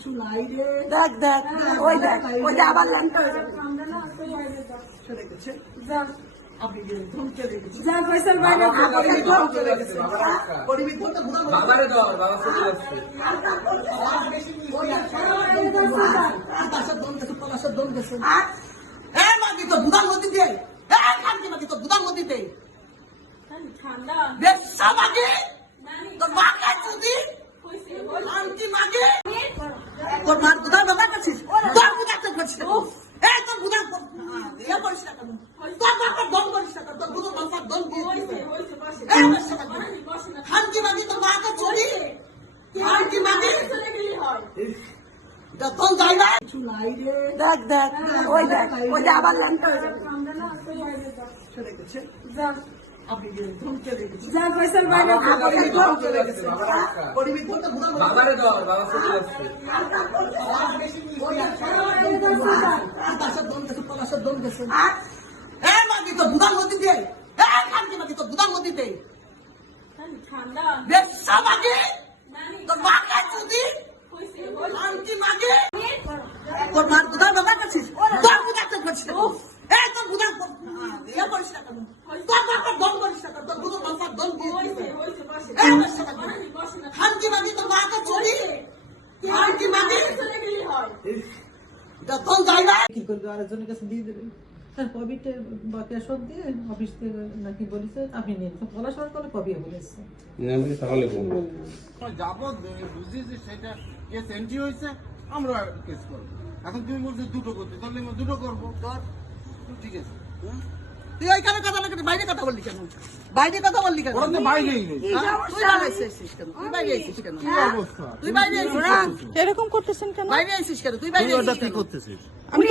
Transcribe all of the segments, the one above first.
কিছু নাই রে। দেখ দেখ ওই দেখ ওই যে আবার ল্যাংটা হয়ে যাবে। চলে গেছে যা আপনি ধন চলে গেছে যা পয়সার বাইরে ধন চলে গেছে পরিমিত ধনটা বুড়া বাবারে দাও বাবা চলে যাচ্ছে তার দন গেছে পলাশের দন গেছে এ মাগি তো বুড়ার নদীতে এ মাগি তো বুড়ার নদীতে ঠান্ডা বেশা মাগি তো মাগা যদি আন্টি মাগি তোর মার বুড়া বাবা কাছিস তোর বুড়া তো করছিস এ তোর বুড়া ইয়া করিস না কেন তোর বাবা দন করিস না তোর বুড়া বাবা দন দিয়েছে এ বেশা মাগি আন্টি মাগি তো মাগা যদি আন্টি মাগি দন যাই না কিছু নাই রে। দেখ দেখ ওই দেখ ওই যে আবার ল্যাংটা হয়ে যাবে। চলে গেছে যা আপনি ধন চলে গেছে যা পয়সার বাইরে ধন চলে গেছে পরিমিত ধনটা বুড়া বাবারে দাও বাবা চলে যাচ্ছে তার দন গেছে পলাশের দন গেছে এ মাগি তো বুড়ার নদীতে এ মাগি তো বুড়ার নদীতে ঠান্ডা বেশা মাগি তো মাগা যদি আন্টি মাগি তোর মার বুড়া বাবা কাছিস তোর বুড়া তো করছিস এ তোর বুড়া ইয়া করিস না কেন তোর বাবা দন করিস না তোর বুড়া বাবা দন দিয়েছে এ বেশা মাগি আন্টি মাগি তো মাগা যদি আন্টি মাগি দন যাই না কি করবে আরেকজনের কাছে দিয়ে দেবে কবিটা বাকিয়া সব দিয়ে অফিস থেকে নাকি বলেছে আপনি নিন তো পলাশর করে কবি বলেছে আমি তাহলে বলবো যাবত বুঝছি যে সেটা কেস এন্ট্রি হয়েছে আমরা কেস করবো। এখন তুমি বলছো দুটো করতে, তাহলে আমি দুটো করবো। ঠিক আছে, তুই ওইখানে কথা না কেন বাইরে কথা বললি কেন বাইরে কথা বললি কেন ওরা তো বাইরেই নেই। তুই বাইরে এসেছিস কেন তুই বাইরে এসেছিস কেন কি অবস্থা? তুই বাইরে এসেছিস এরকম করতেছেন কেন? বাইরে এসেছিস কেন তুই বাইরে তুই ওটা এসেছিস কি কেন? করতেছিস? আমি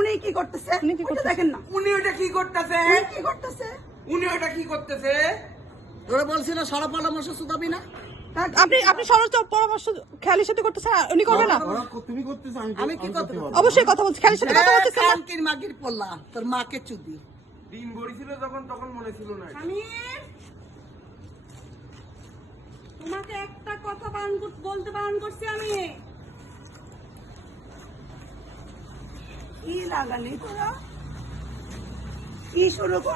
উনি কি করতেছে? ওইটা দেখেন না উনি ওটা কি করতেছে উনি কি করতেছে? উনি ওটা কি করতেছে তোরা বলছিল সরব পরামর্শ শুধাবি না আপনি সরল পরামর্শ খেয়ালের সাথে করতেছেন উনি করবে না তুমি করতেছো, আমি কি করতে পারবো? অবশ্যই কথা বলছি খেয়ালের সাথে কথা বলতেছেন না কানকির মাগির পল্লা তোর মাকে চুদি দিন গড়িছিল যখন তখন মনে ছিল না তোমাকে একটা কথা বলতে বারণ করছি আমি। কি লাগালি তোরা? কি শুরু